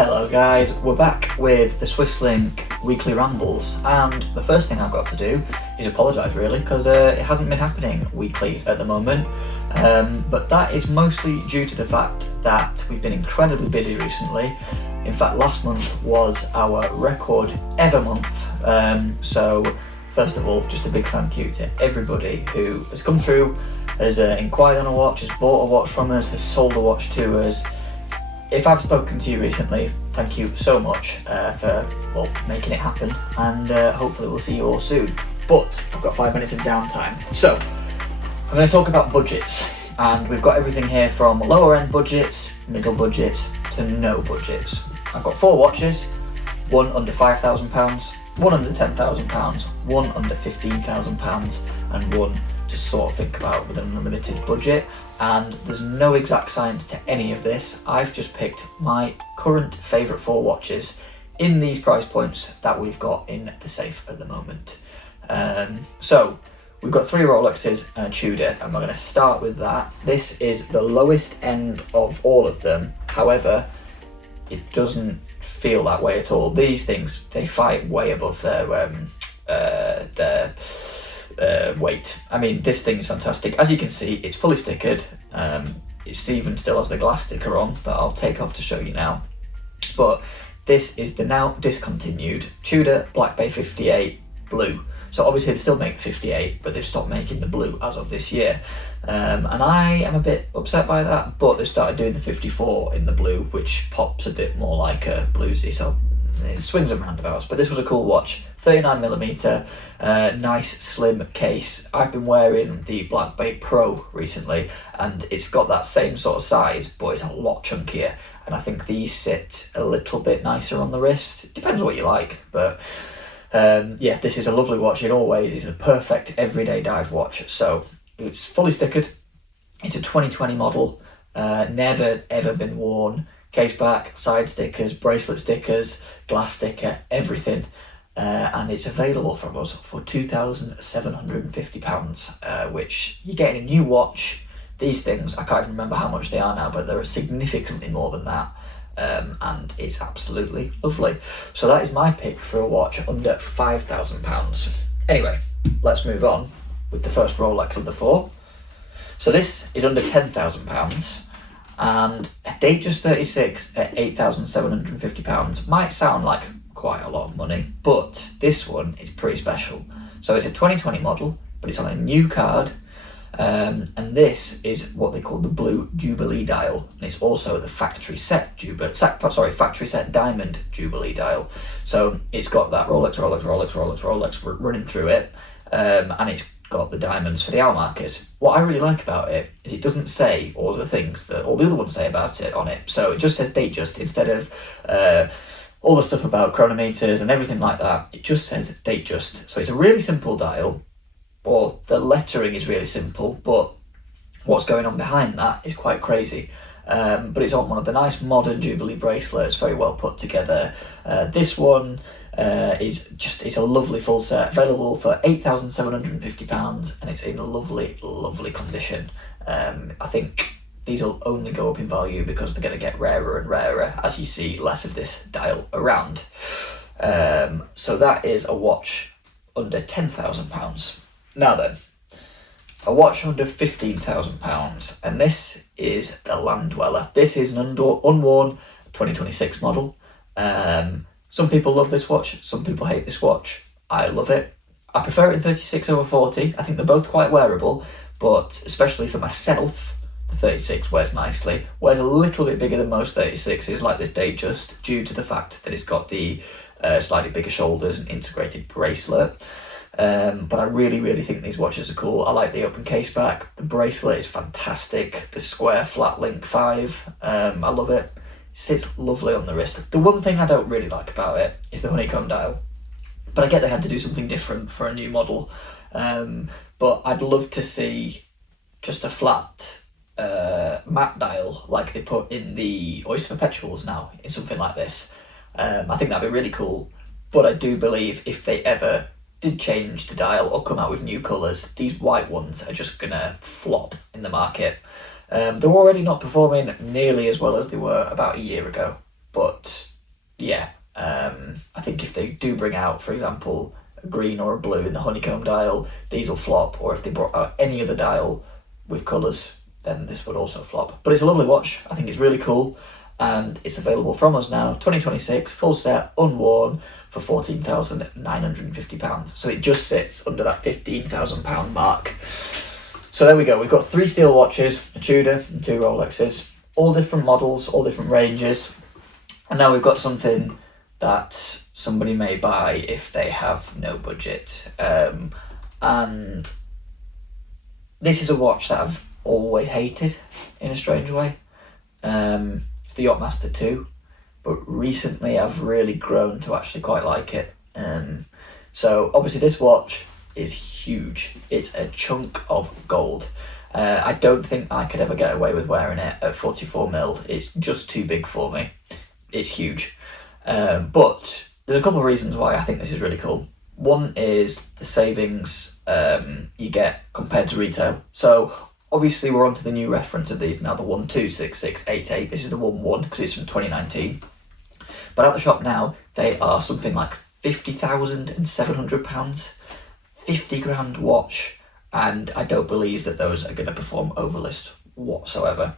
Hello guys, we're back with the Swisslink weekly rambles, and the first thing I've got to do is apologise really, because it hasn't been happening weekly at the moment, but that is mostly due to the fact that we've been incredibly busy recently. In fact, last month was our record ever month, so first of all, just a big thank you to everybody who has come through, has inquired on a watch, has bought a watch from us, has sold a watch to us. If I've spoken to you recently, thank you so much for making it happen, and hopefully we'll see you all soon. But I've got 5 minutes of downtime, so I'm going to talk about budgets, and we've got everything here from lower end budgets, middle budgets to no budgets. I've got 4 watches, one under £5,000, one under £10,000, one under £15,000, and one to sort of think about with an unlimited budget. And there's no exact science to any of this. I've just picked my current favourite 4 watches in these price points that we've got in the safe at the moment. So we've got 3 Rolexes and a Tudor, and we're going to start with that. This is the lowest end of all of them. However, it doesn't feel that way at all. These things, they fight way above their weight. I mean, this thing is fantastic. As you can see, it's fully stickered. It even still has the glass sticker on that I'll take off to show you now. But this is the now discontinued Tudor Black Bay 58 blue. So obviously they still make 58, but they've stopped making the blue as of this year. And I am a bit upset by that, but they started doing the 54 in the blue, which pops a bit more like a bluesy, so it swings and roundabouts. But this was a cool watch. 39mm, nice slim case. I've been wearing the Black Bay Pro recently, and it's got that same sort of size, but it's a lot chunkier, and I think these sit a little bit nicer on the wrist. Depends what you like, but yeah, this is a lovely watch in all ways. It's a perfect everyday dive watch. So it's fully stickered, it's a 2020 model, never ever been worn, case back, side stickers, bracelet stickers, glass sticker, everything. And it's available from us for £2,750, which you're getting a new watch. These things, I can't even remember how much they are now, but they're significantly more than that, and it's absolutely lovely. So that is my pick for a watch under £5,000. Anyway, let's move on with the first Rolex of the 4. So this is under £10,000, and a Datejust 36 at £8,750 might sound like quite a lot of money, but this one is pretty special. So it's a 2020 model, but it's on a new card, and this is what they call the blue Jubilee dial, and it's also the factory set diamond Jubilee dial. So it's got that Rolex running through it, and it's got the diamonds for the hour markers. What I really like about it is it doesn't say all the things that all the other ones say about it on it. So it just says Datejust instead of all the stuff about chronometers and everything like that. It just says Datejust. So it's a really simple dial, or the lettering is really simple, but what's going on behind that is quite crazy. But it's on one of the nice modern Jubilee bracelets, very well put together. This one it's a lovely full set, available for £8,750, and it's in a lovely condition. I think these will only go up in value because they're going to get rarer and rarer as you see less of this dial around. So that is a watch under £10,000. Now then, a watch under £15,000, and this is the Land-Dweller. This is an unworn 2026 model. Some people love this watch, some people hate this watch. I love it. I prefer it in 36 over 40. I think they're both quite wearable, but especially for myself, the 36 wears nicely, wears a little bit bigger than most 36s like this Datejust, due to the fact that it's got the slightly bigger shoulders and integrated bracelet. But I really think these watches are cool. I like the open case back, the bracelet is fantastic, the square flat link 5, I love it. It sits lovely on the wrist. The one thing I don't really like about it is the honeycomb dial, but I get they had to do something different for a new model, but I'd love to see just a flat matte dial like they put in the Oyster Perpetuals now in something like this. I think that'd be really cool, but I do believe if they ever did change the dial or come out with new colours, these white ones are just gonna flop in the market. They're already not performing nearly as well as they were about a year ago, but yeah, I think if they do bring out, for example, a green or a blue in the honeycomb dial, these will flop, or if they brought out any other dial with colours, then this would also flop. But it's a lovely watch, I think it's really cool, and it's available from us now, 2026, full set, unworn, for £14,950. So it just sits under that £15,000 mark. So there we go, we've got 3 steel watches, a Tudor and 2 Rolexes, all different models, all different ranges, and now we've got something that somebody may buy if they have no budget. And this is a watch that I've always hated in a strange way. It's the Yacht-Master II, but recently I've really grown to actually quite like it. So obviously this watch is huge. It's a chunk of gold. I don't think I could ever get away with wearing it at 44mm. It's just too big for me. It's huge. But there's a couple of reasons why I think this is really cool. One is the savings you get compared to retail. So obviously we're onto the new reference of these now, the 126688. This is the 11 because it's from 2019. But at the shop now, they are something like £50,700, 50 grand watch, and I don't believe that those are going to perform overlist whatsoever.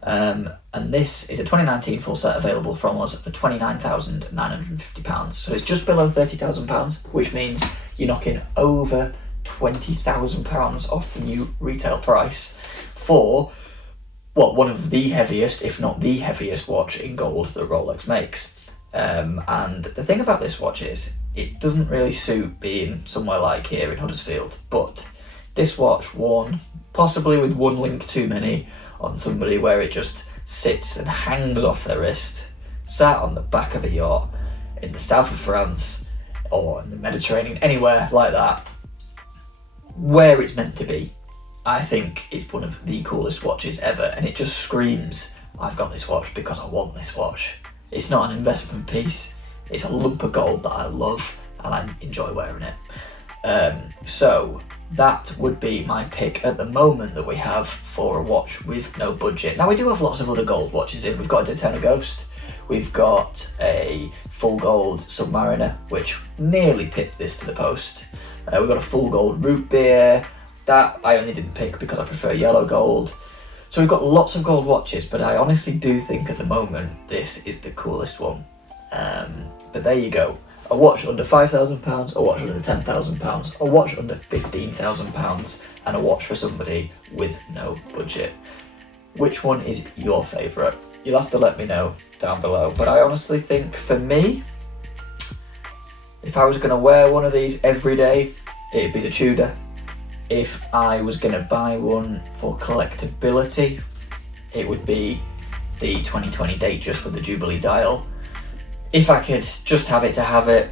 And this is a 2019 full set available from us for £29,950. So it's just below £30,000, which means you're knocking over £20,000 off the new retail price for, well, one of the heaviest, if not the heaviest watch in gold that Rolex makes. And the thing about this watch is it doesn't really suit being somewhere like here in Huddersfield, but this watch worn possibly with one link too many on somebody where it just sits and hangs off their wrist, sat on the back of a yacht in the south of France or in the Mediterranean, anywhere like that, where it's meant to be, I think it's one of the coolest watches ever, and it just screams, I've got this watch because I want this watch. It's not an investment piece, it's a lump of gold that I love and I enjoy wearing it. So that would be my pick at the moment that we have for a watch with no budget. Now we do have lots of other gold watches in. We've got a Daytona Ghost, we've got a full gold Submariner, which nearly pipped this to the post. We've got a full gold Root Beer, that I only didn't pick because I prefer yellow gold. So we've got lots of gold watches, but I honestly do think at the moment this is the coolest one. But there you go. A watch under £5,000, a watch under £10,000, a watch under £15,000, and a watch for somebody with no budget. Which one is your favourite? You'll have to let me know down below. But I honestly think for me, if I was going to wear one of these every day, it'd be the Tudor. If I was going to buy one for collectability, it would be the 2020 Datejust with the Jubilee dial. If I could just have it to have it,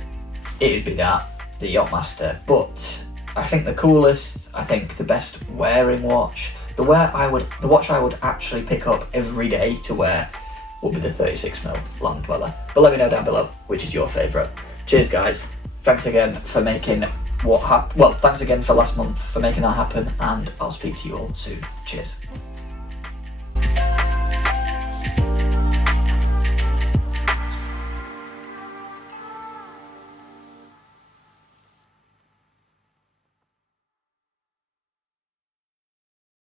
it'd be that, the Yacht-Master. But I think the coolest, I think the best wearing watch, the watch I would actually pick up every day to wear would be the 36mm Land-Dweller. But let me know down below which is your favourite. Cheers guys, thanks again for making thanks again for last month for making that happen, and I'll speak to you all soon. Cheers.